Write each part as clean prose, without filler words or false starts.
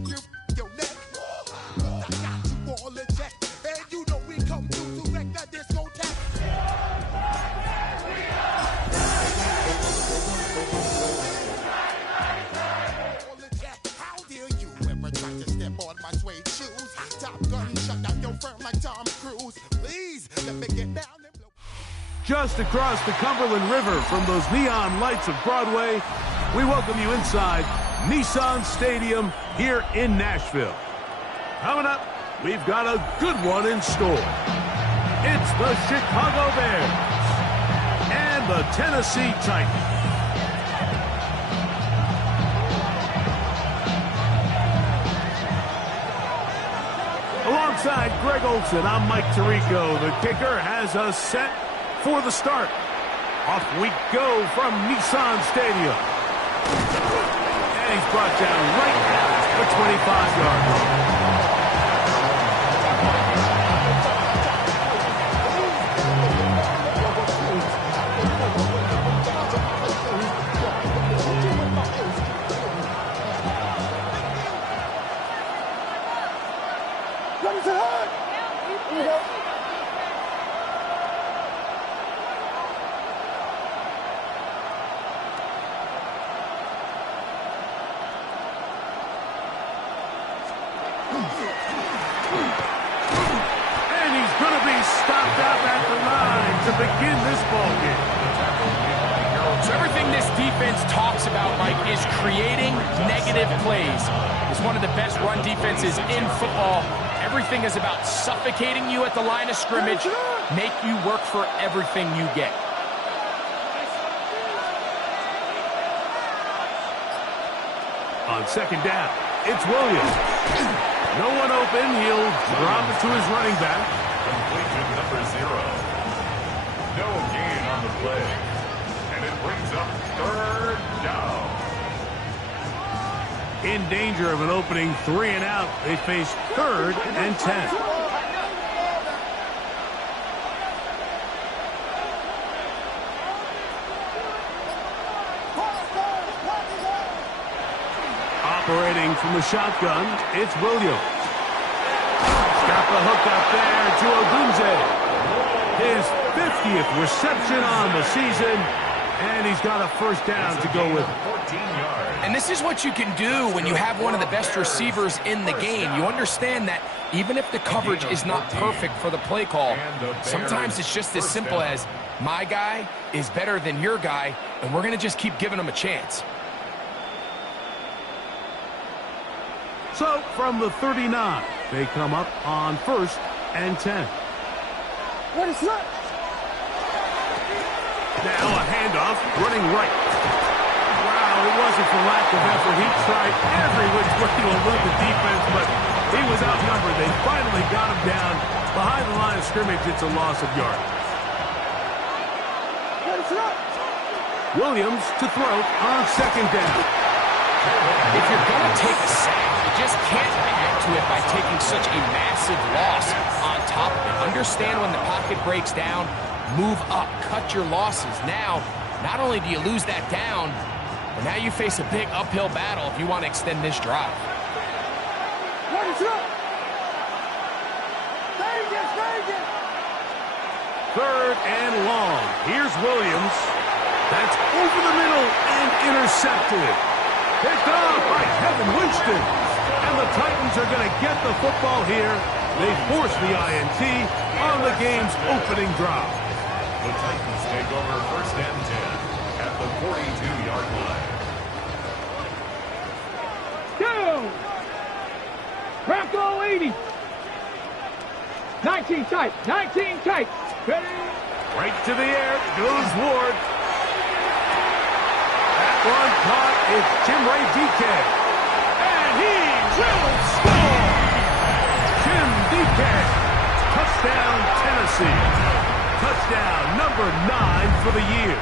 make you your neck. I got you all in check. And you know we come through to wreck the discotheque. How dare you ever try to step on my suede shoes? Top Gun shut down your firm like Tom Cruise. Please let me get down and blow. Just across the Cumberland River from those neon lights of Broadway, we welcome you inside Nissan Stadium here in Nashville. Coming up, we've got a good one in store. It's the Chicago Bears and the Tennessee Titans. Alongside Greg Olson, I'm Mike Tirico. The kicker has us set for the start. Off we go from Nissan Stadium. And he's brought down right at the 25-yard line. And he's going to be stopped up at the line to begin this ball game. So everything this defense talks about, Mike, is creating negative plays. It's one of the best run defenses in football. Everything is about suffocating you at the line of scrimmage, make you work for everything you get. On second down, it's Williams. No one open. He'll drop it to his running back. Completion number 0. No gain on the play. And it brings up third down. In danger of an opening 3 and out, they face 3rd and 10. Operating from the shotgun, it's Williams. Got the hook up there to Ogunze. His 50th reception on the season, and he's got a first down to go with it. And this is what you can do when you have one of the best receivers in the game. You understand that even if the coverage is not perfect for the play call, sometimes it's just as simple as my guy is better than your guy, and we're going to just keep giving him a chance. So, from the 39, they come up on 1st and 10. What is that? Now a handoff, running right. Wow, it wasn't for lack of effort. He tried every which way to elude the defense, but he was outnumbered. They finally got him down behind the line of scrimmage. It's a loss of yards. What is that? Williams to throw on second down. If you're going to take a sack, you just can't add to it by taking such a massive loss on top of it. Understand when the pocket breaks down, move up, cut your losses. Now, not only do you lose that down, but now you face a big uphill battle if you want to extend this drive. What is that? Vegas! 3rd and long. Here's Williams. That's over the middle and intercepted. Picked off by Kevin Winston. And the Titans are going to get the football here. They force the INT on the game's opening drive. The Titans take over 1st and 10 at the 42-yard line. Go! Bronco 80. 19 tight. 19 tight. Ready? Right to the air goes Ward. That one caught. It's Chimere Dike. And he will score! Jim Dike. Touchdown, Tennessee. Touchdown number 9 for the year.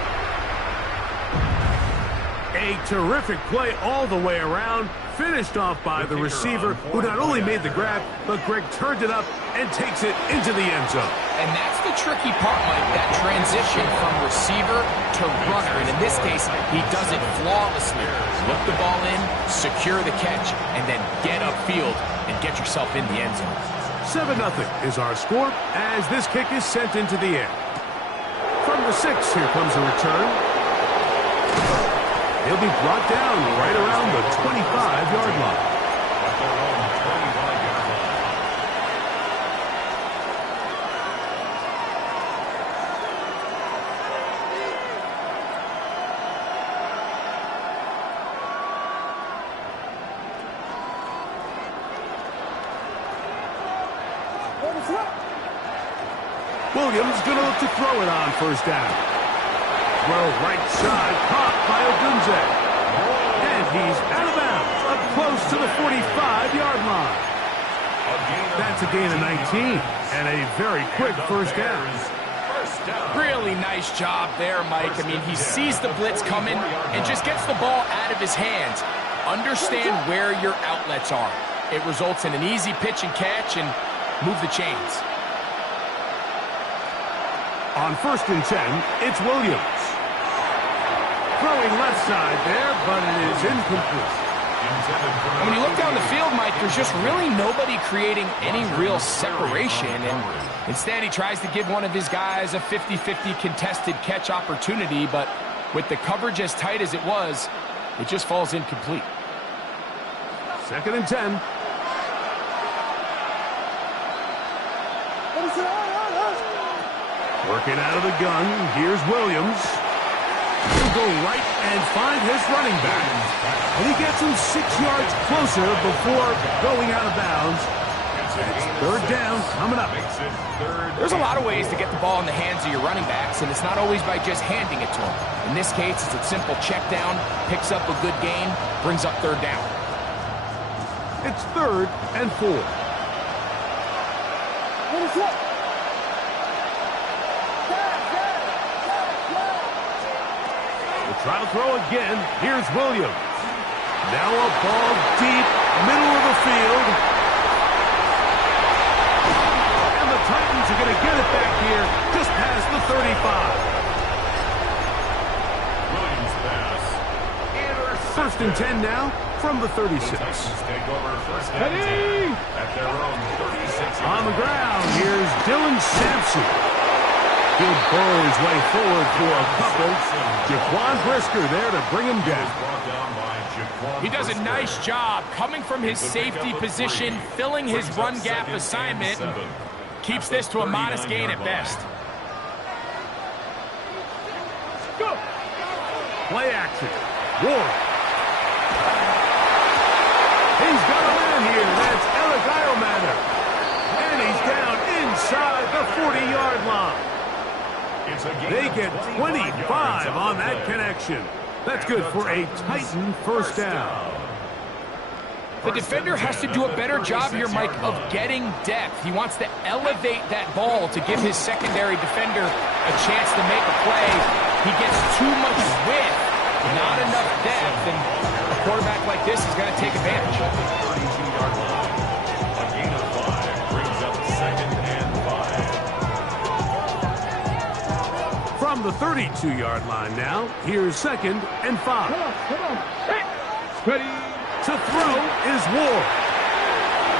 A terrific play all the way around, finished off by the receiver, who not only made the grab, but Greg turned it up and takes it into the end zone. And that's the tricky part, Mike, that transition from receiver to runner. And in this case, he does it flawlessly. Look the ball in, secure the catch, and then get up field and get yourself in the end zone. 7-0 is our score as this kick is sent into the air. From the 6, here comes a return. He'll be brought down right around the 25-yard line. At their own 25-yard line. Williams going to look to throw it on first down. Throw right side, caught by Odunze. And he's out of bounds, up close to the 45-yard line. That's a gain of 19, and a very quick first down. Really nice job there, Mike. I mean, he sees the blitz coming and just gets the ball out of his hands. Understand where your outlets are. It results in an easy pitch and catch and move the chains. On 1st and 10, it's Williams. Throwing left side there, but it is incomplete. And when you look down the field, Mike, there's just really nobody creating any real separation. And instead, he tries to give one of his guys a 50-50 contested catch opportunity. But with the coverage as tight as it was, it just falls incomplete. 2nd and 10. Working out of the gun, here's Williams. He'll go right and find his running back. And he gets him 6 yards closer before going out of bounds. It's 3rd down coming up. There's a lot of ways to get the ball in the hands of your running backs, and it's not always by just handing it to them. In this case, it's a simple check down, picks up a good gain, brings up 3rd down. It's 3rd and 4. Try to throw again. Here's Williams. Now a ball deep, middle of the field. And the Titans are going to get it back here just past the 35. Williams pass. 1st and 10 now from the 36. Titans take over 1st and 10 at their own 36. On the ground, here's Dylan Sampson. He'll burrow his way forward for a couple. Jaquan Brisker there to bring him down. He does a nice job coming from his safety position, filling his run gap assignment, and keeps this to a modest gain at best. Play action. Ward. He's got a man here. That's Eric Eilmatter. And he's down inside the 40-yard line. They get 25 on that connection. That's good for a Titan first down. The defender has to do a better job here, Mike, of getting depth. He wants to elevate that ball to give his secondary defender a chance to make a play. He gets too much width, not enough depth, and a quarterback like this is going to take advantage. 32-yard line. A gain of 5 brings up 2nd and 5. From the 32-yard line now, here's 2nd and 5. Come on. Hey. Ready. To throw is Ward.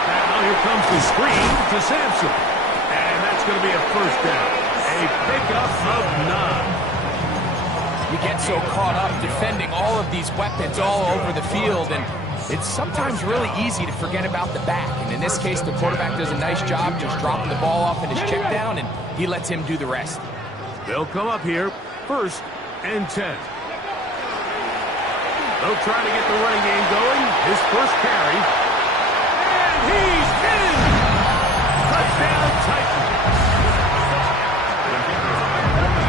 Now here comes the screen to Sampson. And that's going to be a first down. A pickup of 9. You get so caught up defending all of these weapons all over the field, and it's sometimes really easy to forget about the back. And in this case, the quarterback does a nice job just dropping the ball off in his check down, and he lets him do the rest. They'll come up here, 1st and 10. They'll try to get the running game going. His first carry. And he's in! Touchdown, Titans.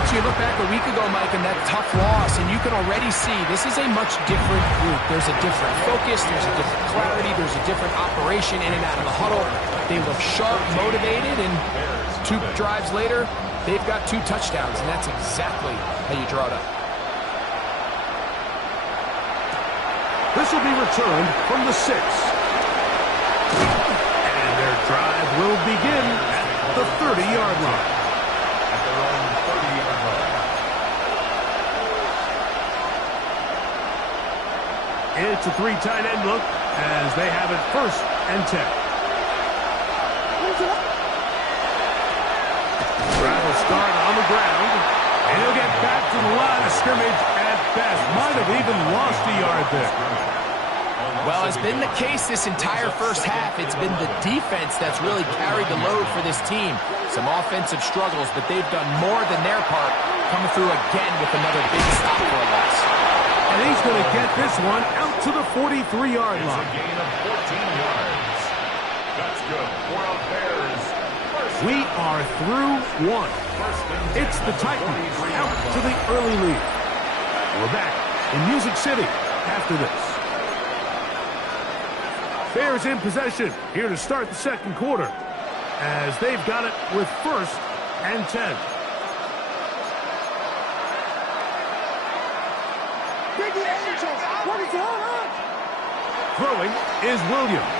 So you look back a week ago, Mike, and that tough loss, and you can already see this is a much different group. There's a different focus, there's a different clarity, there's a different operation in and out of the huddle. They look sharp, motivated, and 2 drives later, they've got 2 touchdowns, and that's exactly how you draw it up. This will be returned from the 6. And their drive will begin at the 30-yard line. At their own 30-yard line. It's a 3 tight end look as they have it 1st and 10. Travel start on the ground, and he'll get back to the line of scrimmage at best. Might have even lost a yard there. Well, it's been the case this entire first half. It's been the defense that's really carried the load for this team. Some offensive struggles, but they've done more than their part, coming through again with another big stop for a loss. And he's going to get this one out to the 43-yard line. It's a gain of 14 yards. That's good for a Bears. We are through one. It's the Titans out to the early lead. We're back in Music City after this. Bears in possession here to start the second quarter as they've got it with 1st and 10. Throwing is Williams.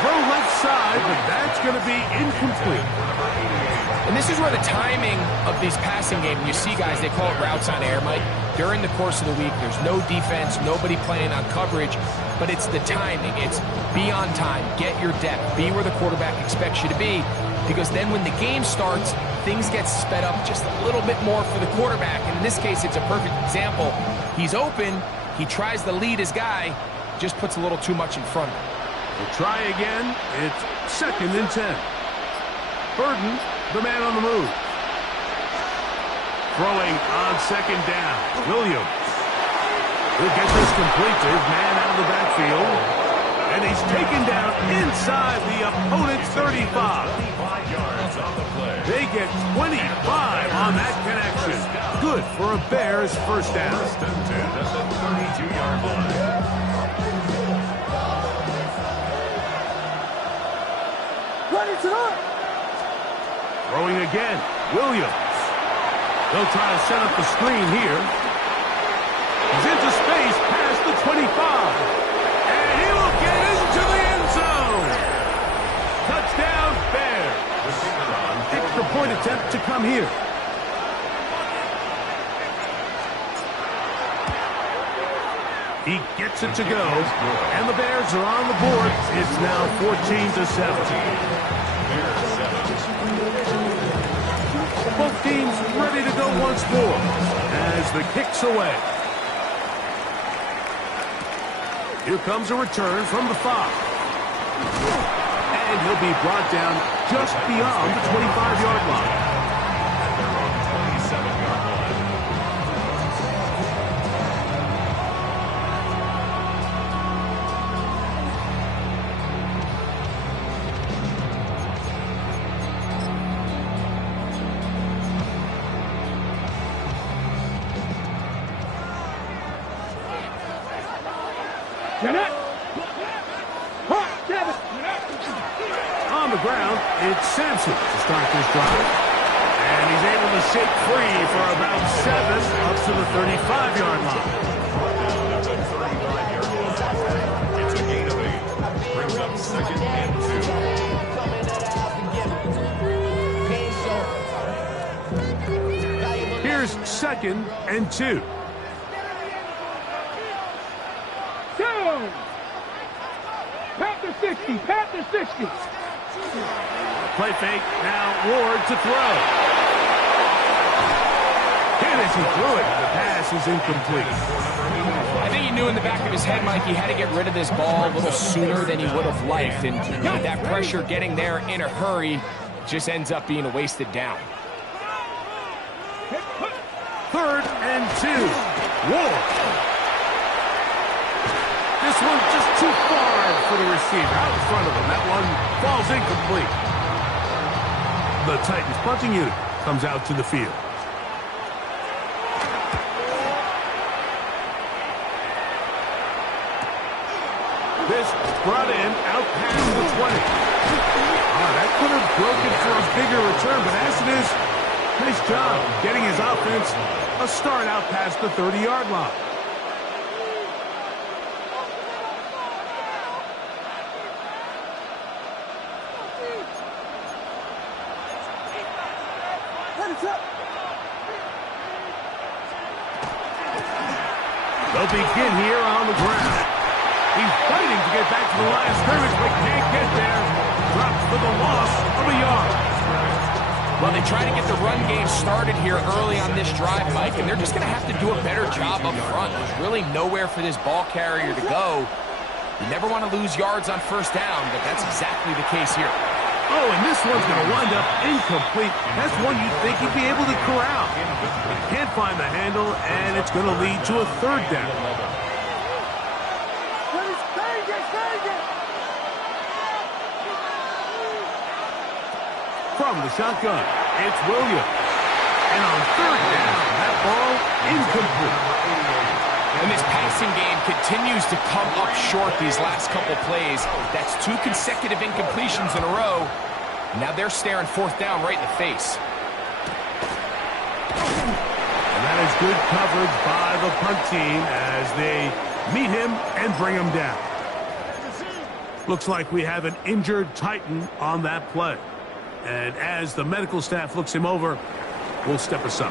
Throw left side, but that's going to be incomplete. And this is where the timing of these passing games, you see guys, they call it routes on air, Mike. During the course of the week, there's no defense, nobody playing on coverage, but it's the timing. It's be on time, get your depth, be where the quarterback expects you to be, because then when the game starts, things get sped up just a little bit more for the quarterback. And in this case, it's a perfect example. He's open, he tries to lead his guy, just puts a little too much in front of him. We'll try again. It's 2nd and 10. Burden, the man on the move. Throwing on 2nd down. Williams. He'll get this complete to his man out of the backfield. And he's taken down inside the opponent's 35. They get 25 on that connection. Good for a Bears first down. 1st and 10 at the 32-yard line. Throwing again, Williams. They'll try to set up the screen here. He's into space past the 25. And he will get into the end zone. Touchdown, Bears. Extra point attempt to come here. He gets it to go, and the Bears are on the board. It's now 14-7. Both teams ready to go once more as the kick's away. Here comes a return from the 5. And he'll be brought down just beyond the 25-yard line. On the ground, it's Sampson to start this drive. And he's able to shake free for about 7 up to the 35-yard line. It's a gain of 8. Brings up 2nd and 2. Here's 2nd and 2. Panther 60, Panther 60. Play fake, now Ward to throw. And as he threw it, the pass is incomplete. I think he knew in the back of his head, Mike, he had to get rid of this ball a little sooner than he would have liked. And with that pressure getting there in a hurry, just ends up being a wasted down. 3rd and 2. Ward. This one just too far for the receiver. Out in front of him. That one falls incomplete. The Titans punting unit comes out to the field. This brought in out past the 20. That could have broken for a bigger return, but as it is, nice job getting his offense a start out past the 30-yard line. They'll begin here on the ground. He's fighting to get back to the line of scrimmage, but can't get there. Drops for the loss of a yard. Well, they try to get the run game started here early on this drive, Mike, and they're just going to have to do a better job up front. There's really nowhere for this ball carrier to go. You never want to lose yards on first down, but that's exactly the case here. Oh, and this one's going to wind up incomplete. That's one you'd think he'd be able to corral. He can't find the handle, and it's going to lead to a third down. From the shotgun, it's Williams. And on third down, that ball incomplete. And this passing game continues to come up short these last couple plays. That's 2 consecutive incompletions in a row. Now they're staring fourth down right in the face. And that is good coverage by the punt team as they meet him and bring him down. Looks like we have an injured Titan on that play. And as the medical staff looks him over, we'll step aside.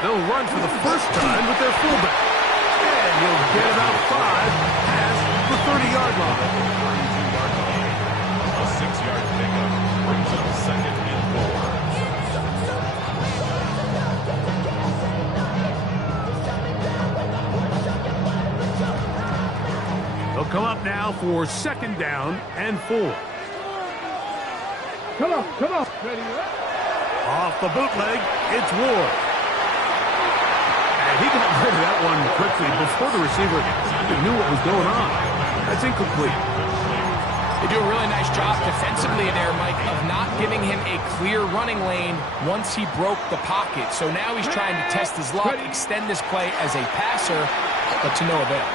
They'll run for the first time with their fullback. And he'll get about 5 past the 30-yard line. A 6-yard pickup brings up 2nd and 4. They'll come up now for 2nd down and 4. Come on. Ready, Off the bootleg, it's Ward. And he got rid of that one quickly before the receiver even knew what was going on. That's incomplete. They do a really nice job defensively there, Mike, of not giving him a clear running lane once he broke the pocket. So now he's trying to test his luck, extend this play as a passer, but to no avail.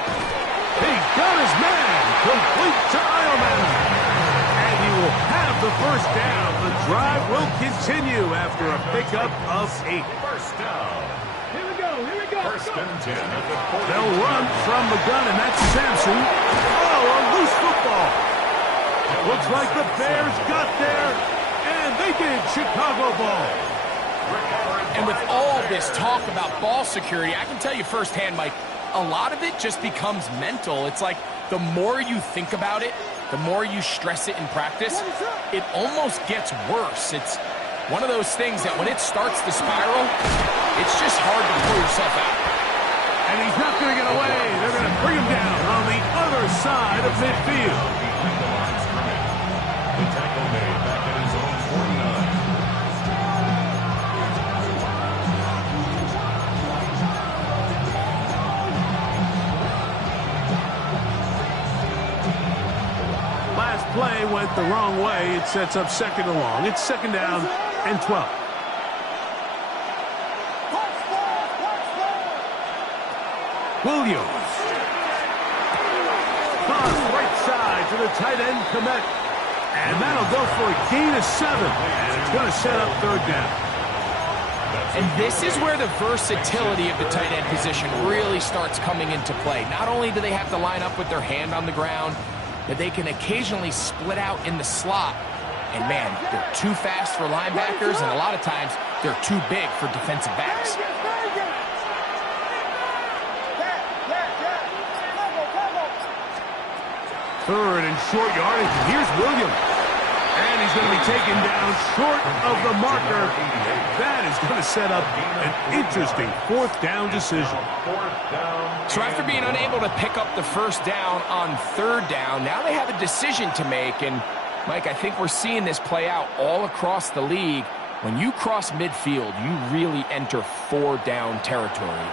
He got his man, complete to Eilman. And he will have the first down. The drive will continue after a pickup of 8. First down. Here we go. 1st and 10 at the 40. They'll run from the gun, and that's Sampson. Oh, a loose football. Looks like the Bears got there, and they did. Chicago ball. And with all this talk about ball security, I can tell you firsthand, Mike, a lot of it just becomes mental. It's like the more you think about it, the more you stress it in practice, it almost gets worse. It's one of those things that when it starts to spiral, it's just hard to pull yourself out. And he's not going to get away. They're going to bring him down on the other side of midfield. The tackle made back at his own 49. Last play went the wrong way. It sets up 2nd and long. It's 2nd down and 12. Williams. Cross right side to the tight end, Kmet. And that'll go for a gain of 7. And it's going to set up 3rd down. And this is where the versatility of the tight end position really starts coming into play. Not only do they have to line up with their hand on the ground, but they can occasionally split out in the slot. And man, they're too fast for linebackers, and a lot of times they're too big for defensive backs. 3rd and short yardage. Here's Williams. And he's going to be taken down short of the marker. That is going to set up an interesting 4th down decision. So after being unable to pick up the first down on 3rd down, now they have a decision to make. And, Mike, I think we're seeing this play out all across the league. When you cross midfield, you really enter 4-down territory.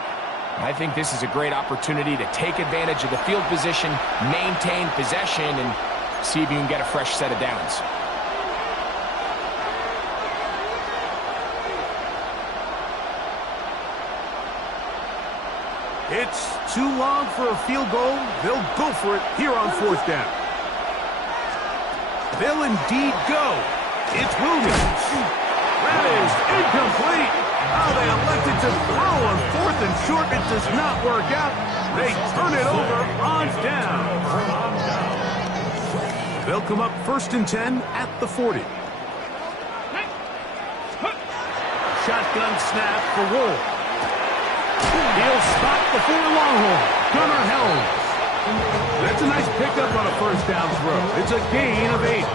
I think this is a great opportunity to take advantage of the field position, maintain possession, and see if you can get a fresh set of downs. It's too long for a field goal. They'll go for it here on 4th down. They'll indeed go. It's Williams. That is incomplete. Oh, they elected to throw on 4th and short. It does not work out. They turn it over on down. They'll come up 1st and 10 at the 40. Shotgun snap for Ward. He'll spot before Longhorn. Gunnar Helms. That's a nice pickup on a first down throw. It's a gain of 8.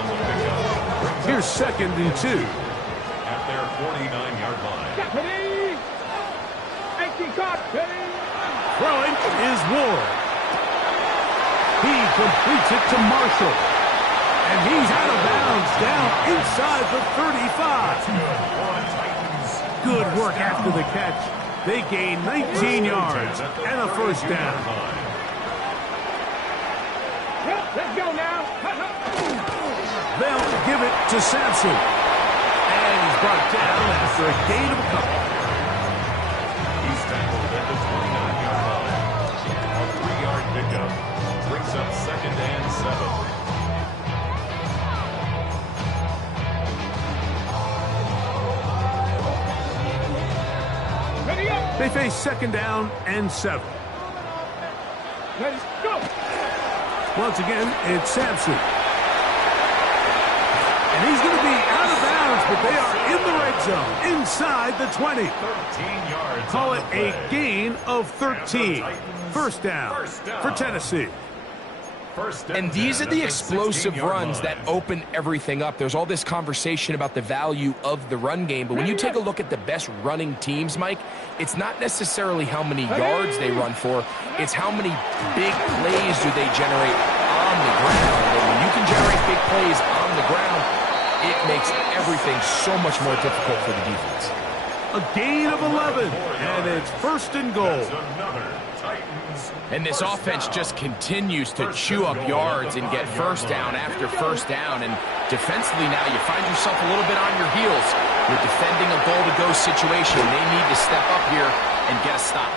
Here's 2nd and 2. At their 49-yard line. Deputy! Empty caught, Throwing is Ward. He completes it to Marshall. And he's out of bounds down inside the 35. Good work after the catch. They gain 19 yards and a first down. Let's go now. They'll give it to Sampson. And he's brought down after a gain of a couple. He's tackled at the 29-yard line. A 3-yard pickup brings up 2nd and 7. They face 2nd down and 7. Let's go. Once again, it's Sampson. And he's going to be out of bounds, but they are in the red zone, inside the 20. 13 yards. Call it a gain of 13. First down for Tennessee. And these are the explosive runs that open everything up. There's all this conversation about the value of the run game, but when you take a look at the best running teams, Mike, it's not necessarily how many yards they run for, it's how many big plays do they generate on the ground. And when you can generate big plays on the ground, it makes everything so much more difficult for the defense. A gain of 11, and it's 1st and goal. And this offense just continues to chew up yards and get first down after first down. And defensively now, you find yourself a little bit on your heels. You're defending a goal-to-go situation. They need to step up here and get a stop.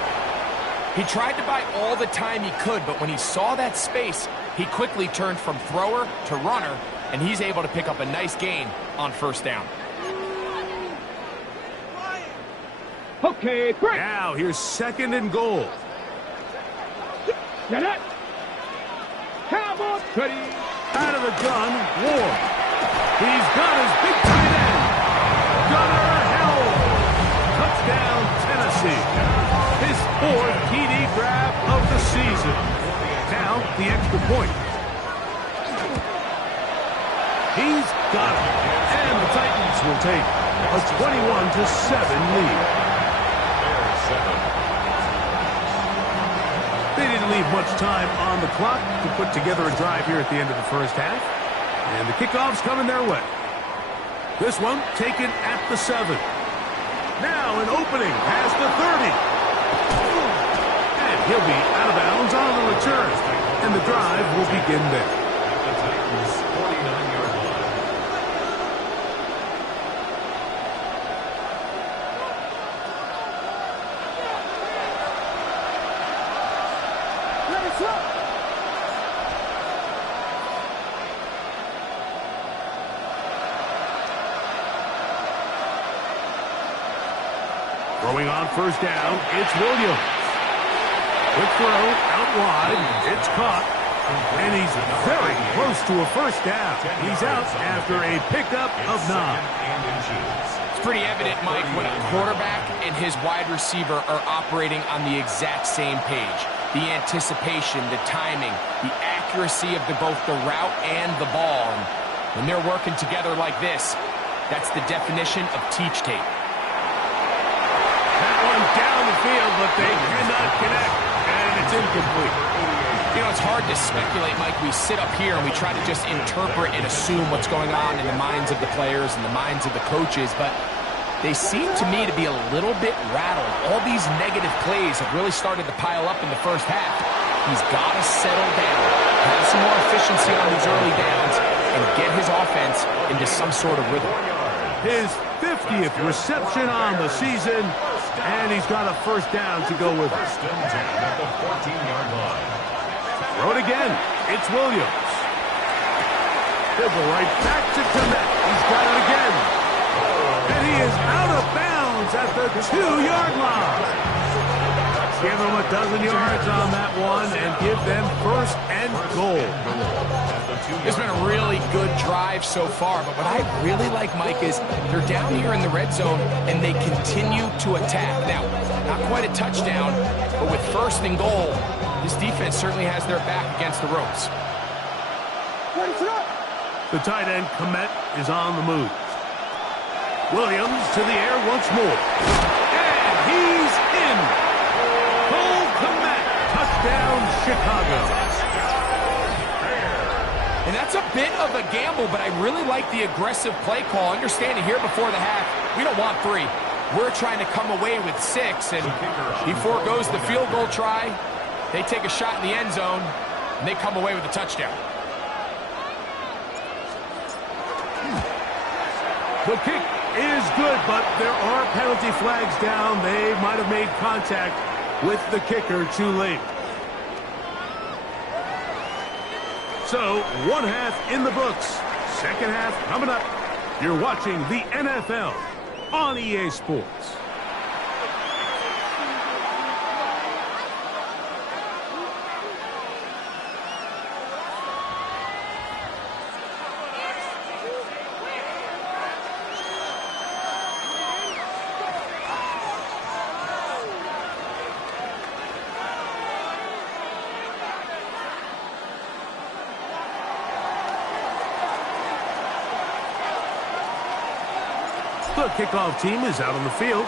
He tried to buy all the time he could, but when he saw that space, he quickly turned from thrower to runner, and he's able to pick up a nice gain on first down. Okay, break. Now here's 2nd and goal. Get it. Cowboy. Ready. Out of the gun, Ward. He's got his big tight end. Gunnar Helms. Touchdown, Tennessee. His 4th TD grab of the season. Now, the extra point. He's got it. And the Titans will take a 21-7 lead. They didn't leave much time on the clock to put together a drive here at the end of the first half. And the kickoff's coming their way. This one taken at the 7. Now an opening past the 30. And he'll be out of bounds on the return. And the drive will begin there. The Titans' 49-yard line. Throwing on first down, it's Williams. Quick throw, out wide, it's caught. And he's very close to a first down. He's out after a pickup of 9. It's pretty evident, Mike, when a quarterback and his wide receiver are operating on the exact same page. The anticipation, the timing, the accuracy of both the route and the ball. And when they're working together like this, that's the definition of teach tape. That one down the field, but they cannot connect, and it's incomplete. You know, it's hard to speculate, Mike. We sit up here and we try to just interpret and assume what's going on in the minds of the players and the minds of the coaches, but they seem to me to be a little bit rattled. All these negative plays have really started to pile up in the first half. He's got to settle down, have some more efficiency on these early downs, and get his offense into some sort of rhythm. His 50th reception on the season, and he's got a first down to go with it. First and 10 at the 14-yard line. Throw it again. It's Williams. He'll go right back to Kmet. He's got it again. And he is out of bounds at the 2-yard line. Give them a dozen yards on that one and give them first and goal. It's been a really good drive so far, but what I really like, Mike, is they're down here in the red zone and they continue to attack. Now, not quite a touchdown, but with first and goal, this defense certainly has their back against the ropes. The tight end, Komet, is on the move. Williams to the air once more. And he's in. Cole Komet, touchdown, Chicago. And that's a bit of a gamble, but I really like the aggressive play call. Understanding here before the half, we don't want 3. We're trying to come away with 6, and he forgoes the field goal try. They take a shot in the end zone, and they come away with a touchdown. The kick is good, but there are penalty flags down. They might have made contact with the kicker too late. So, one half in the books. Second half coming up. You're watching the NFL on EA Sports. The kickoff team is out on the field,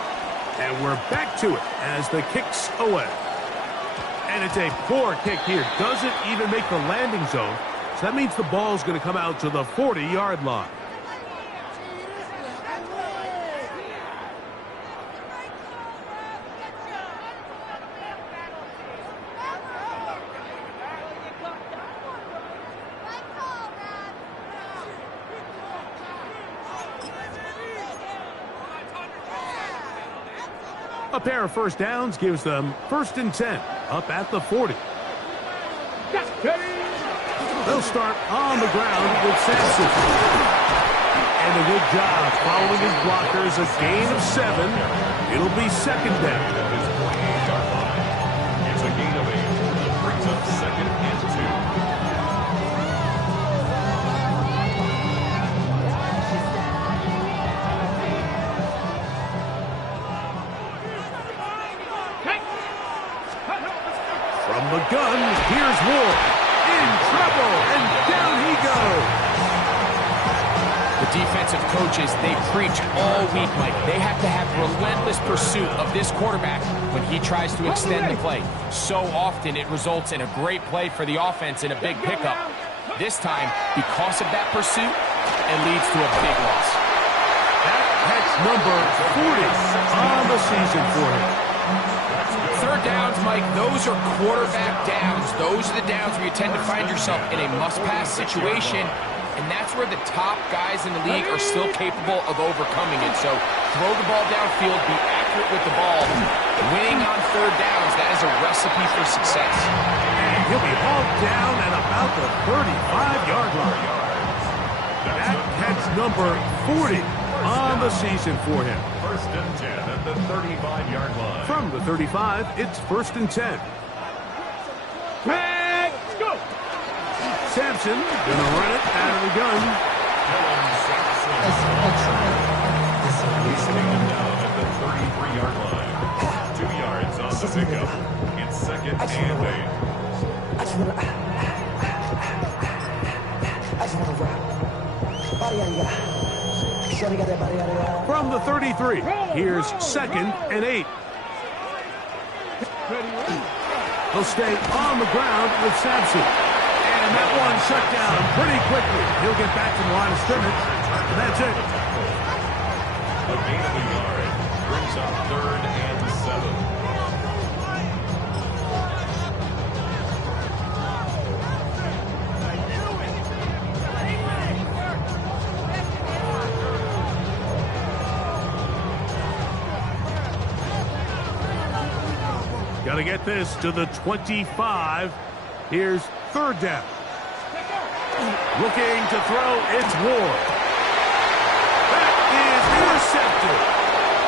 and we're back to it as the kick's away. And it's a poor kick here. Doesn't even make the landing zone, so that means the ball's going to come out to the 40-yard line. A pair of first downs gives them first and 10 up at the 40. They'll start on the ground with Sampson. And a good job following his blockers, a gain of 7. It'll be second down. It's a gain of 8. Brings up second and 2. From the gun, here's Ward. In trouble, and down he goes. The defensive coaches, they preach all week, Mike. They have to have relentless pursuit of this quarterback when he tries to extend the play. So often it results in a great play for the offense and a big pickup. This time, because of that pursuit, it leads to a big loss. That's number 40 on the season for him. Third downs, Mike, those are quarterback downs. Those are the downs where you tend to find yourself in a must-pass situation, and that's where the top guys in the league are still capable of overcoming it. So throw the ball downfield, be accurate with the ball. Winning on third downs, that is a recipe for success. And he'll be hauled down at about the 35-yard line. That's number 40 on the season for him. First and 10 at the 35-yard line. From the 35, it's first and 10. Let's go. Sampson gonna run it out of the gun. He's taken down at the 33-yard line. 2 yards on the pickup. It's second and 8. I just want to rock. From the 33, here's second and 8. He'll stay on the ground with Sampson. And that one shut down pretty quickly. He'll get back to the line of scrimmage, and that's it. A gain of a yard brings up third and 7. Got to get this to the 25. Here's third down. Looking to throw, it's Ward. That is intercepted.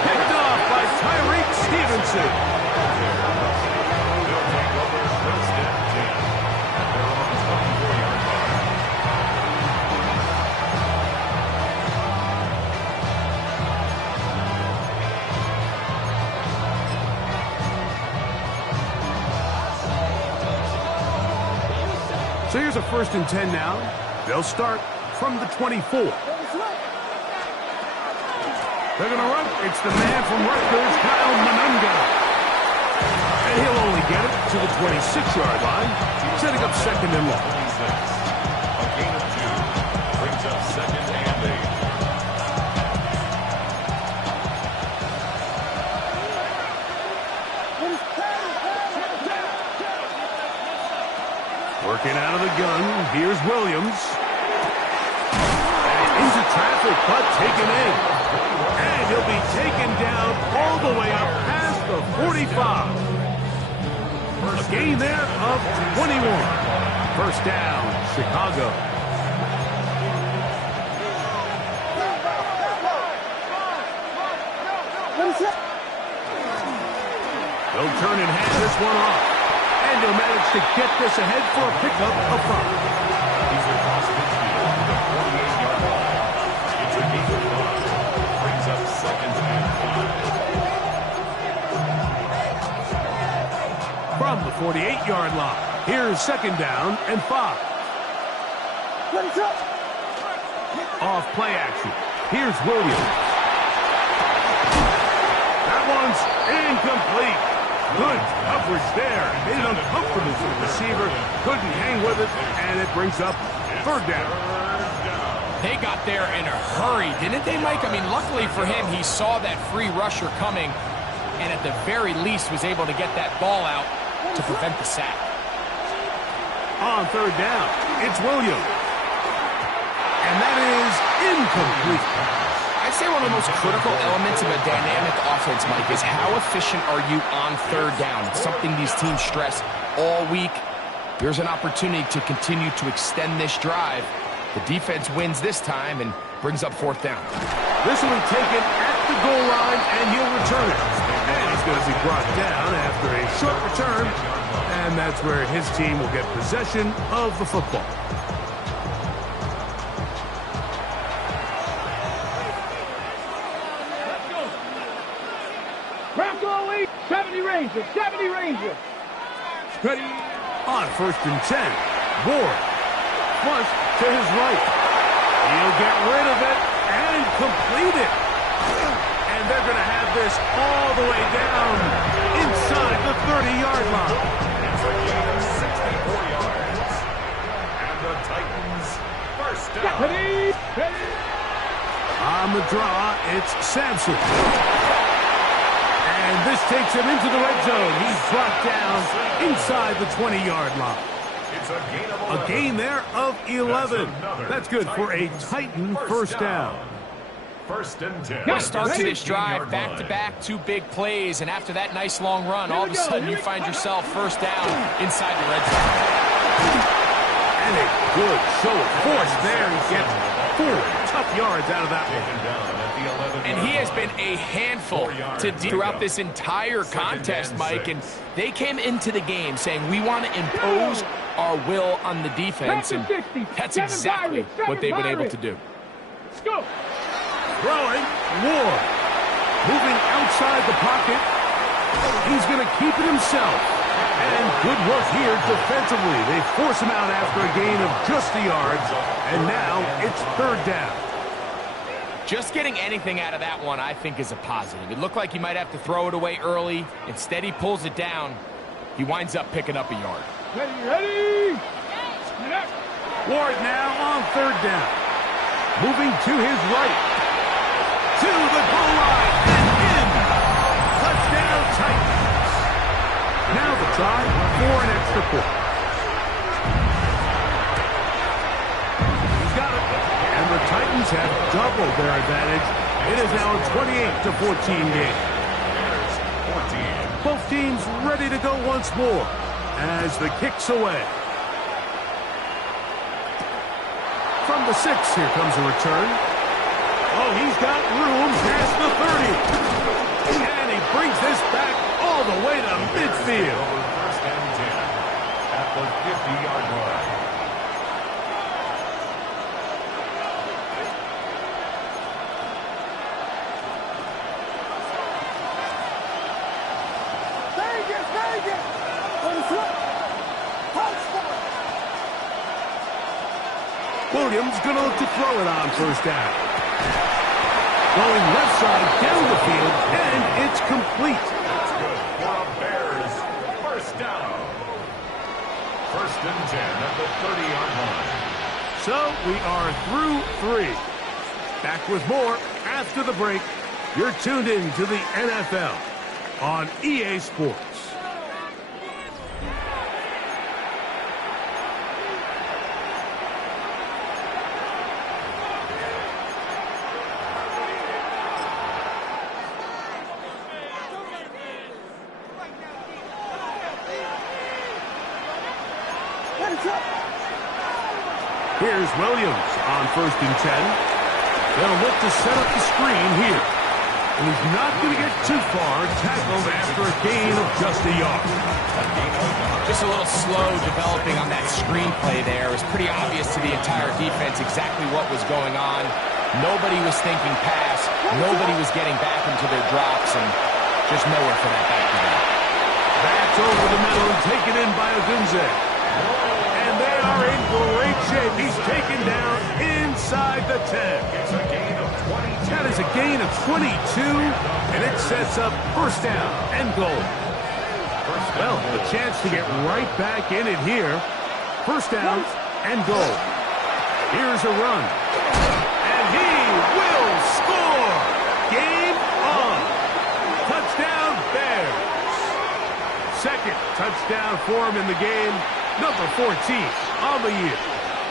Picked off by Tyreek Stevenson. So here's a 1st and 10 now. They'll start from the 24. They're going to run. It's the man from Rutgers, Kyle Monunga. And he'll only get it to the 26-yard line, setting up 2nd and long. A gain of 2 brings up 2nd and 8. Working out of the gun, here's Williams. And into traffic, but taken in. And he'll be taken down all the way up past the 45. A gain there of 21. 1st down, Chicago. They'll turn and hand this one off. And he'll manage to get this ahead for a pickup of 5. He's across midfield to the 48-yard line. It's a gain of 5. Brings up 2nd and 5. From the 48-yard line, here's 2nd down and 5. Off play action. Here's Williams. That one's incomplete. Good coverage there. Made it uncomfortable for the receiver. Couldn't hang with it, and it brings up 3rd down. They got there in a hurry, didn't they, Mike? I mean, luckily for him, he saw that free rusher coming, and at the very least was able to get that ball out to prevent the sack. On 3rd down, it's Williams. And that is incomplete. I'd say one of the most critical elements of a dynamic offense, Mike, is how efficient are you on 3rd down? It's something these teams stress all week. Here's an opportunity to continue to extend this drive. The defense wins this time and brings up 4th down. This will be taken at the goal line, and he'll return it. And he's going to be brought down after a short return, and that's where his team will get possession of the football. Bronco 8, 70 Rangers, 70 Rangers. Ready? On 1st and 10, Ward. Flush to his right. He'll get rid of it and complete it. And they're going to have this all the way down inside the 30-yard line. It's a gain of 64 yards. And the Titans 1st down. Ready? Ready? On the draw, it's Sampson. And this takes him into the red zone. He's brought down inside the 20-yard line. It's a gain of 11. A gain there of 11. That's good for a Titan 1st down. 1st and 10. Good start to this drive, back-to-back, 2 big plays, and after that nice long run, all of a sudden you find yourself 1st down inside the red zone. And a good show of force there. He gets 4 tough yards out of that one. And he has been a handful throughout this entire contest, Mike, and they came into the game saying we want to impose our will on the defense, and that's exactly what they've been able to do. Go. Throwing, Ward. Moving outside the pocket. He's going to keep it himself. And good work here defensively. They force him out after a gain of just the yards. And now it's 3rd down. Just getting anything out of that one, I think, is a positive. It looked like he might have to throw it away early. Instead, he pulls it down. He winds up picking up a yard. Ready, ready. Ward now on 3rd down. Moving to his right. To the goal line and in. Touchdown Titans. Now the try for an extra point. He's got it. And the Titans have doubled their advantage. It is now a 28-14 game. Both teams ready to go once more as the kick's away. From the 6, here comes a return. Oh, he's got room past the 30. And he brings this back all the way to midfield. 1st and 10 at the 50-yard line. Williams going to look to throw it on first down. Going left side down the field, and it's complete. That's good for a Bears first down. First and 10 at the 30-yard line. So we are through 3. Back with more after the break. You're tuned in to the NFL on EA Sports. Here's Williams on first and 10. They'll look to set up the screen here. And he's not going to get too far, tackled after a gain of just a yard. Just a little slow developing on that screenplay there. It was pretty obvious to the entire defense exactly what was going on. Nobody was thinking pass. Nobody was getting back into their drops, and just nowhere for that back to go. That's over the middle and taken in by Odunze. And they are in great shape. He's taken down inside the 10. It's a gain of 22. That is a gain of 22, and it sets up first down and goal. Well, a chance to get right back in it here. First down and goal. Here's a run. And he will score. Game on. Touchdown, Bears. Second touchdown for him in the game. Number 14 on the year.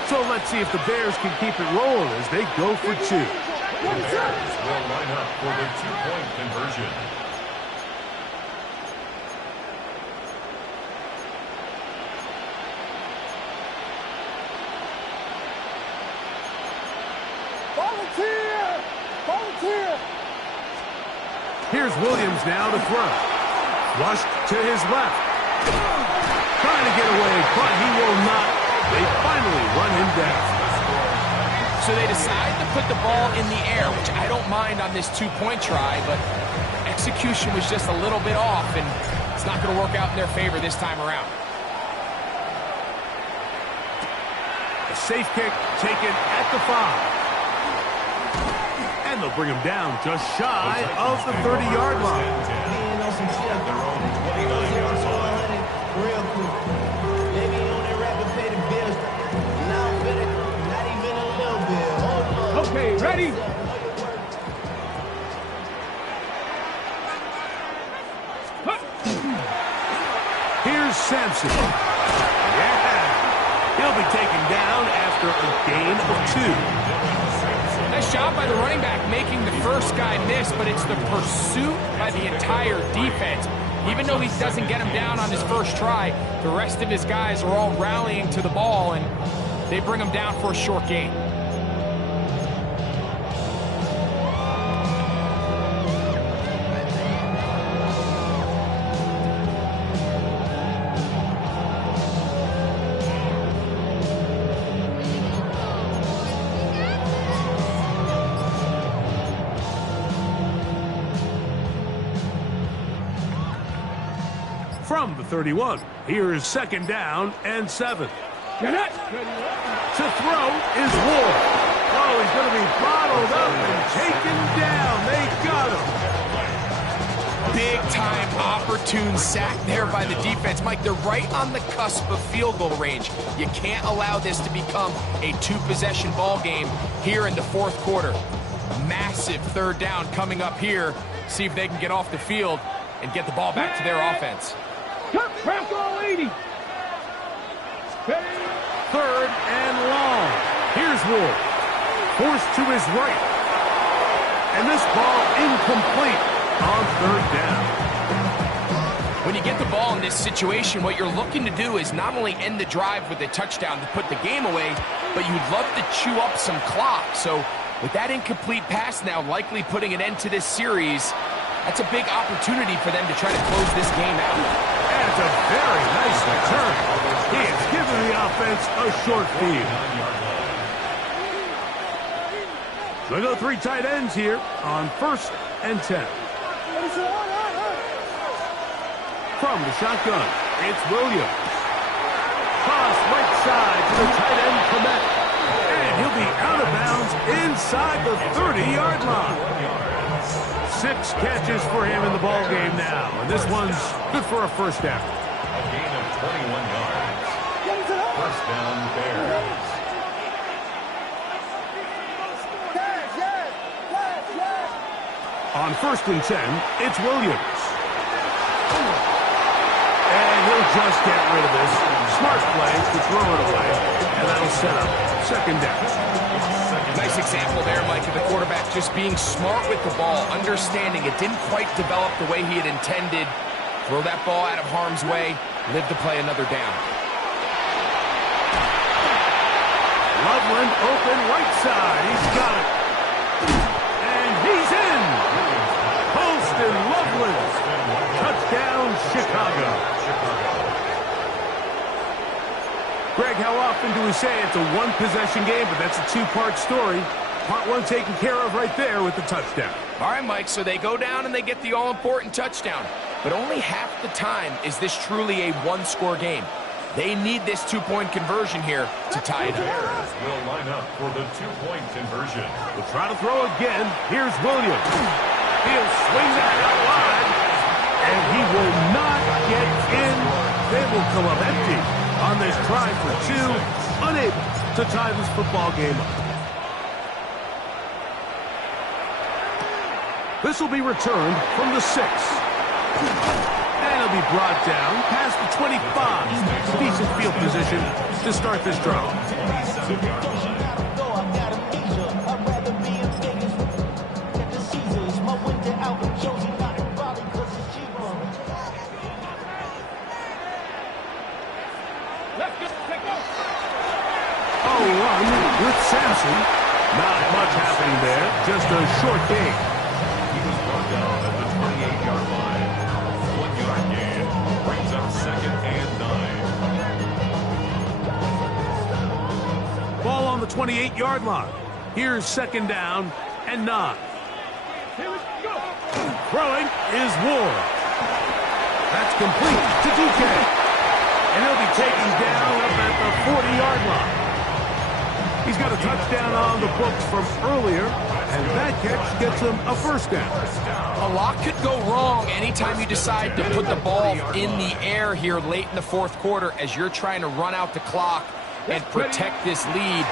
So let's see if the Bears can keep it rolling as they go for 2. The Bears will line up for the 2-point conversion. Volunteer! Volunteer! Here's Williams now to throw. Rushed to his left. Trying to get away, but he will not. They finally run him down. So they decide to put the ball in the air, which I don't mind on this 2-point try, but execution was just a little bit off, and it's not going to work out in their favor this time around. A safe kick taken at the 5. And they'll bring him down just shy of the 30-yard line. At their own 29-yard line. Real quick. Maybe on that rapid pay the bills. Now better, not even a little bit. Hold on. Okay, ready? Here's Sampson. Yeah. He'll be taken down after a gain of 2. Nice job by the running back making the first guy miss, but it's the pursuit by the entire defense. Even though he doesn't get him down on his first try, the rest of his guys are all rallying to the ball, and they bring him down for a short gain. From the 31, here's second down and 7. Get it! To throw is Ward. Oh, he's going to be bottled up and taken down. They got him. Big-time opportune sack there by the defense. Mike, they're right on the cusp of field goal range. You can't allow this to become a 2-possession ball game here in the fourth quarter. Massive third down coming up here. See if they can get off the field and get the ball back to their offense. Crack all 80! Third and long. Here's Ward. Forced to his right. And this ball incomplete on third down. When you get the ball in this situation, what you're looking to do is not only end the drive with a touchdown to put the game away, but you'd love to chew up some clock. So with that incomplete pass now likely putting an end to this series, that's a big opportunity for them to try to close this game out. And it's a very nice return. He has given the offense a short field. So they go 3 tight ends here on first and 10. From the shotgun, it's Williams. Cross right side to the tight end, Komet. And inside the 30-yard line. 6 catches for him in the ball game now, and this one's good for a first down. A gain of 21 yards. First down, Bears. On 1st and 10, it's Williams. And he'll just get rid of this. Smart play to throw it away, and that'll set up second down. Nice example there, Mike, of the quarterback just being smart with the ball, understanding it didn't quite develop the way he had intended. Throw that ball out of harm's way, live to play another down. Loveland open right side. He's got it. And he's in. Holston Loveland. Touchdown, Chicago. Greg, how often do we say it's a one-possession game, but that's a two-part story? Part one taken care of right there with the touchdown. All right, Mike, so they go down and they get the all-important touchdown. But only half the time is this truly a one-score game. They need this two-point conversion here to tie it up. Bears will line up for the two-point conversion. We'll try to throw again. Here's Williams. He'll swing that out wide, and he will not get in. They will come up empty on this try for 2, unable to tie this football game up. This will be returned from the 6. And it'll be brought down past the 25. Decent field position to start this drive. Run with Sampson. Not much happening there. Just a short gain. He was brought down at the 28-yard line. 1-yard gain brings up second and 9. Ball on the 28-yard line. Here's second down and 9. Throwing is Ward. That's complete to DK. And he'll be taken down up at the 40-yard line. He's got a touchdown on the books from earlier, and that catch gets him a first down. A lot could go wrong anytime you decide to put the ball in the air here late in the fourth quarter as you're trying to run out the clock and protect this lead.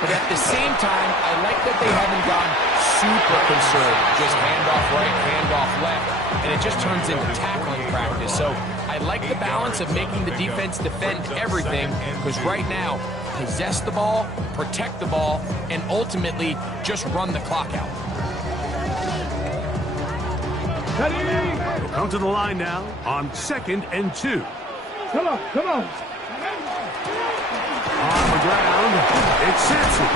But at the same time, I like that they haven't gone super conservative. Just handoff right, handoff left, and it just turns into tackling practice. So I like the balance of making the defense defend everything, because right now, possess the ball, protect the ball, and ultimately just run the clock out. We'll come to the line now on 2nd and 2. Come on. On the ground, it's Sampson.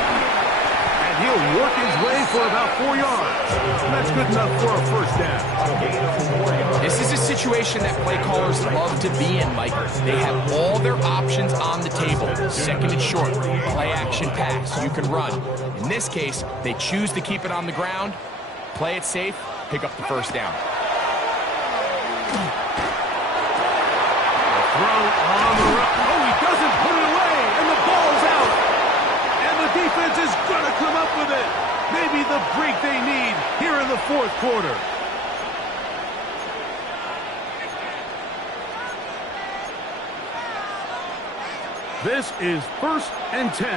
And he'll work his way for about 4 yards. And that's good enough for a first down. This is a situation that play callers love to be in, Mike. They have all their options on the table. Second and short, play action pass, you can run. In this case, they choose to keep it on the ground, play it safe, pick up the first down. Throw on the run. Oh, he doesn't put it away, and the ball's out. And the defense is going to come up with it. Maybe the break they need here in the fourth quarter. This is 1st and 10.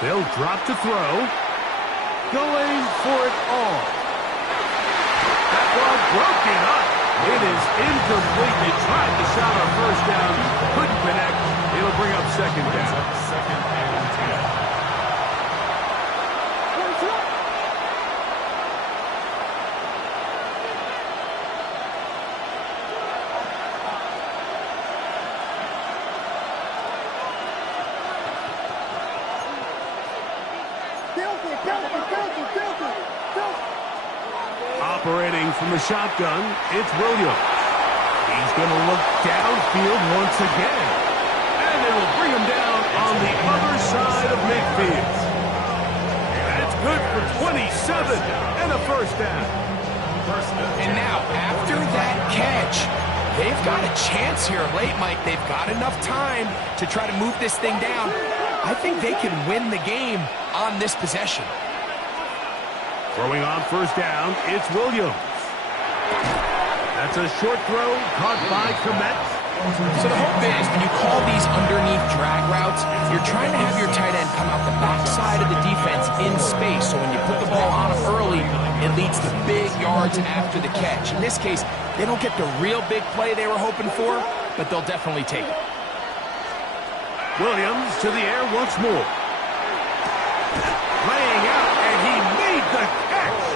They'll drop to throw. Going for it all. That ball broken up. It is incomplete. They tried to shot on first down. Couldn't connect. It'll bring up second down. Second and 10. Operating from the shotgun, it's Williams. He's going to look downfield once again. And they will bring him down on the other side of midfield. That's good for 27 and a first down. And now, after that catch, They've got a chance here late, Mike. They've got enough time to try to move this thing down. I think they can win the game on this possession. Throwing on first down, it's Williams. That's a short throw caught by Kmet. So the hope is when you call these underneath drag routes, you're trying to have your tight end come out the backside of the defense in space. So when you put the ball on him early, it leads to big yards after the catch. In this case, they don't get the real big play they were hoping for, but they'll definitely take it. Williams to the air once more. Laying out, and he made the catch.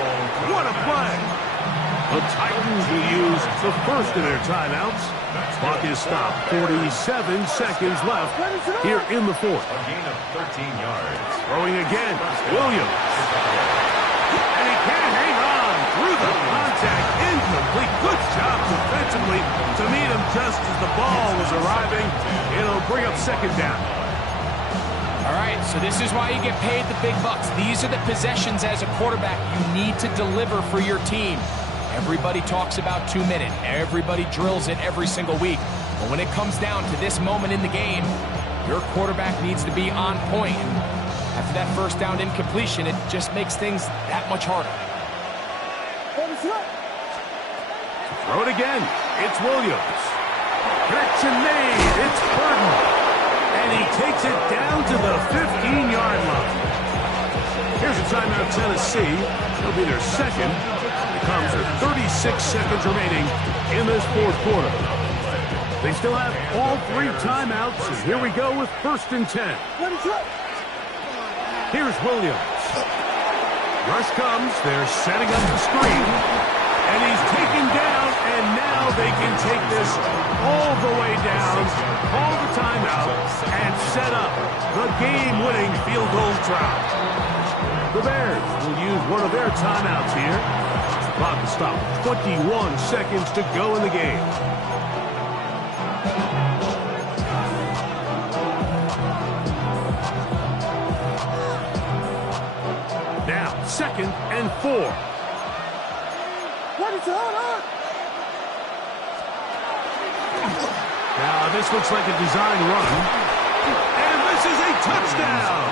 What a play. The Titans will use the first of their timeouts. Clock is stopped. 47 seconds left here in the fourth. A gain of 13 yards. Throwing again, Williams. And he can't hang on through the contact. Incomplete. Good job defensively to meet him just as the ball was arriving. It'll bring up second down. All right, so this is why you get paid the big bucks. These are the possessions as a quarterback you need to deliver for your team. Everybody talks about 2 minutes. Everybody drills it every single week. But when it comes down to this moment in the game, your quarterback needs to be on point. And after that first down incompletion, it just makes things that much harder. Throw it again. It's Williams. Connection made. It's Burton. And he takes it down to the 15-yard line. Here's a timeout, Tennessee. It'll be their second. It comes with 36 seconds remaining in this fourth quarter. They still have all 3 timeouts, and here we go with first and 10. Here's Williams. Rush comes. They're setting up the screen. And he's taken down, and now they can take this all the way down, call the timeout, and set up the game-winning field goal try. The Bears will use one of their timeouts here. Clock is stopped. 21 seconds to go in the game. Now, second and 4. Now, this looks like a design run. And this is a touchdown.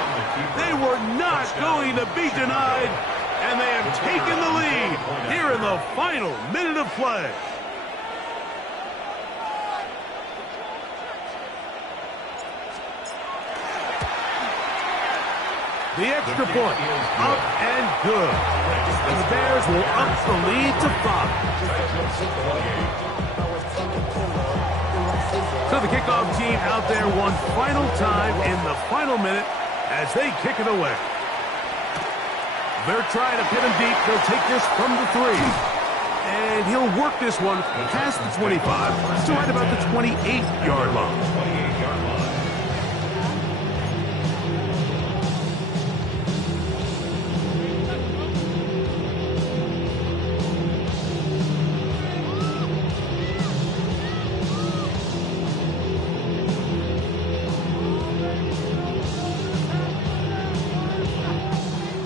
They were not going to be denied, and they have taken the lead here in the final minute of play. The extra point, up and good. And the Bears will up the lead to 5. So the kickoff team out there one final time in the final minute as they kick it away. They're trying to pin him deep. They'll take this from the 3. And he'll work this one past the 25 to right about the 28-yard line. 28-yard line.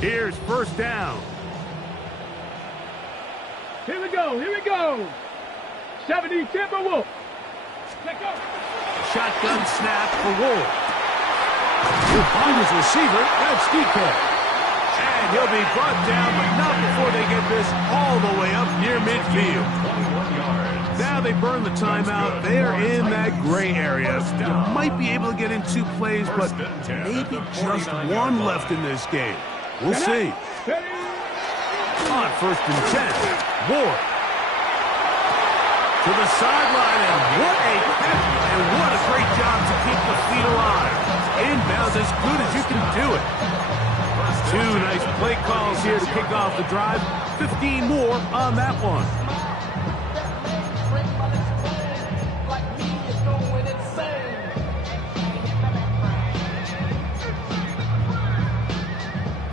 Here's first down. Here we go. Here we go. 70 Timberwolves. Check out. Shotgun snap for Wolf. He'll find his receiver. That's DK. And he'll be brought down, but not before they get this all the way up near midfield. 21 yards. Now they burn the timeout. They're in that gray area. You might be able to get in 2 plays, but maybe just one left in this game. We'll see. On first and 10, Ward. To the sideline, and what a catch, and what a great job to keep the feet alive. Inbounds as good as you can do it. 2 nice play calls here to kick off the drive. 15 more on that one.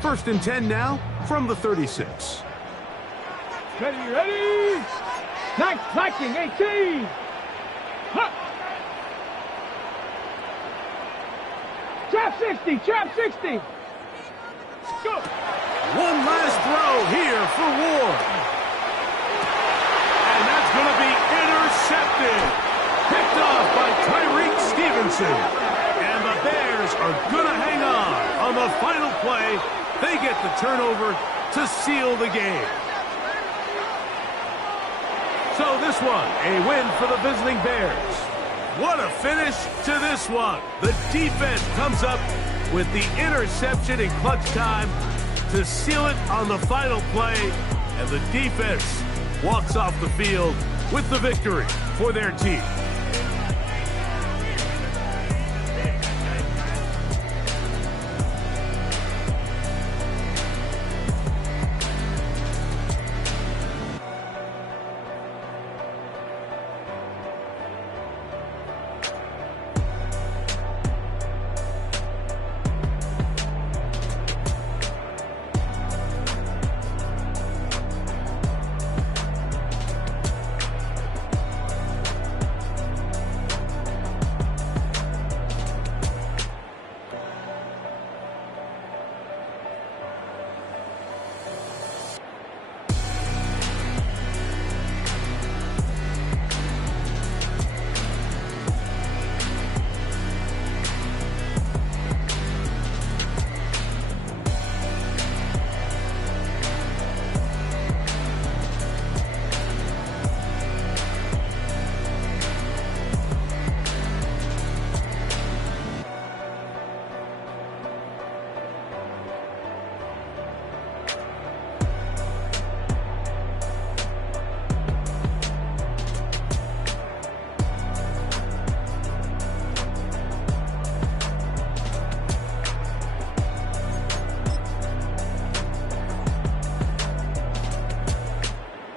First and 10 now from the 36. Ready. Nice blocking, 18. Huh. Trap 60, trap 60. Go. One last throw here for Ward. And that's going to be intercepted. Johnson. And the Bears are going to hang on the final play. They get the turnover to seal the game. So this one, a win for the visiting Bears. What a finish to this one. The defense comes up with the interception in clutch time to seal it on the final play. And the defense walks off the field with the victory for their team.